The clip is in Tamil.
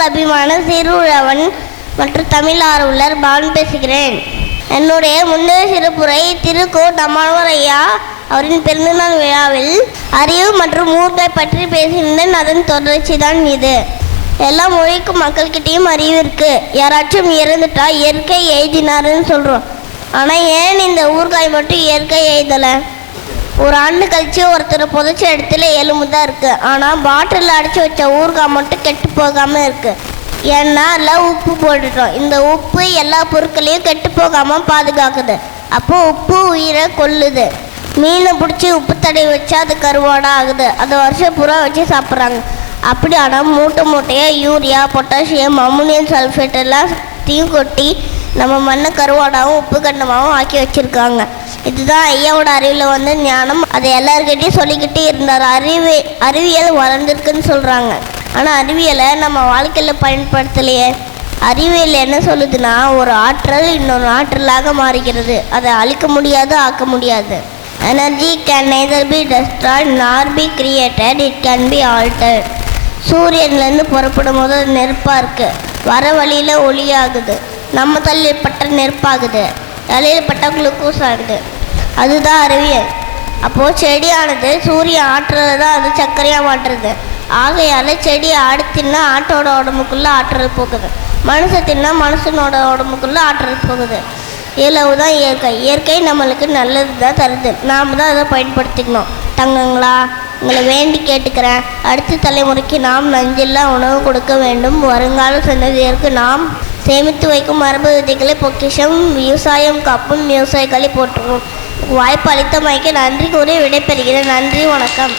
உங்கள் அபிமான சீருழவன் மற்றும் தமிழ் ஆர்வலர் பான் பேசுகிறேன். என்னுடைய முந்தைய சிறப்புரை திரு நம்மாழ்வார் ஐயா அவரின் பிறந்தநாள் விழாவில் அறிவு மற்றும் ஊர்களை பற்றி பேசியிருந்தேன். அதன் தொடர்ச்சி தான் இது. எல்லா மொழிக்கும் மக்கள்கிட்டையும் அறிவு இருக்கு. யாராச்சும் இறந்துட்டா இயற்கை எழுதினாருன்னு சொல்கிறோம். ஆனால் ஏன் இந்த ஊர்காய் மட்டும் இயற்கை எழுதலை? ஒரு ஆண்டு கழிச்சு ஒருத்தர் புதைச்ச இடத்துல எலும்பு தான் இருக்குது. ஆனால் பாட்டிலில் அடைச்சி வச்ச ஊறுகாய் மட்டும் கெட்டு போகாமல் இருக்குது. ஏன்னா எல்லாம் உப்பு போட்டுட்டோம். இந்த உப்பு எல்லா பொருட்களையும் கெட்டு போகாமல் பாதுகாக்குது. அப்போது உப்பு உயிரை கொல்லுது. மீனை பிடிச்சி உப்பு தடவி வச்சா அது கருவாடாக ஆகுது. அதை வருஷம் பூரா வச்சு சாப்பிட்றாங்க. அப்படி ஆனால் மூட்டையாக யூரியா, பொட்டாசியம், அம்மோனியம் சல்ஃபேட் எல்லாத்தையும் கொட்டி நம்ம மண்ணை கருவாடாகவும் உப்பு கண்டமாகவும் ஆக்கி வச்சுருக்காங்க. இதுதான் ஐயாவோட அறிவில் வந்த ஞானம். அதை எல்லாருக்கிட்டையும் சொல்லிக்கிட்டே இருந்தார். அறிவியல் வளர்ந்துருக்குன்னு சொல்கிறாங்க. ஆனால் அறிவியலை நம்ம வாழ்க்கையில் பயன்படுத்தலையே. அறிவியல் என்ன சொல்லுதுன்னா, ஒரு ஆற்றல் இன்னொரு ஆற்றலாக மாறுகிறது. அதை அழிக்க முடியாது, ஆக்க முடியாது. Energy can neither be destroyed nor be created, it can be altered. சூரியன்லேருந்து புறப்படும் போது அது நெருப்பாக இருக்குது. வர வழியில் ஒளியாகுது. நம்ம தலையில் பட்ட நெருப்பாகுது. இலையில் பட்ட குளுக்கோஸ் ஆகுது. அதுதான் அறிவியல். அப்போது செடியானது சூரிய ஆற்றலை தான் அது சர்க்கரையாக மாற்றுறது. ஆகையால் செடி ஆடு தின்னா ஆட்டோட உடம்புக்குள்ளே ஆற்றல் போகுது. மனுஷன் தின்னா மனுஷனோட உடம்புக்குள்ளே ஆற்றல் போகுது. இவ்வளவு தான் இயற்கை. இயற்கை நம்மளுக்கு நல்லது தான் தருது. நாம் தான் அதை பயன்படுத்திக்கணும். தங்கங்களா, உங்களை வேண்டி கேட்டுக்கிறேன். அடுத்த தலைமுறைக்கு நாம் நஞ்சில்லா உணவு கொடுக்க வேண்டும். வருங்கால சந்ததியருக்கு நாம் சேமித்து வைக்கும் மரபு விதைகளை பொக்கிஷம். விவசாயம் காப்பும் விவசாயிகளை போற்றுவோம். வாய்ப்பு அளித்தமைக்கு நன்றி கூறி விடைபெறுகிறேன். நன்றி, வணக்கம்.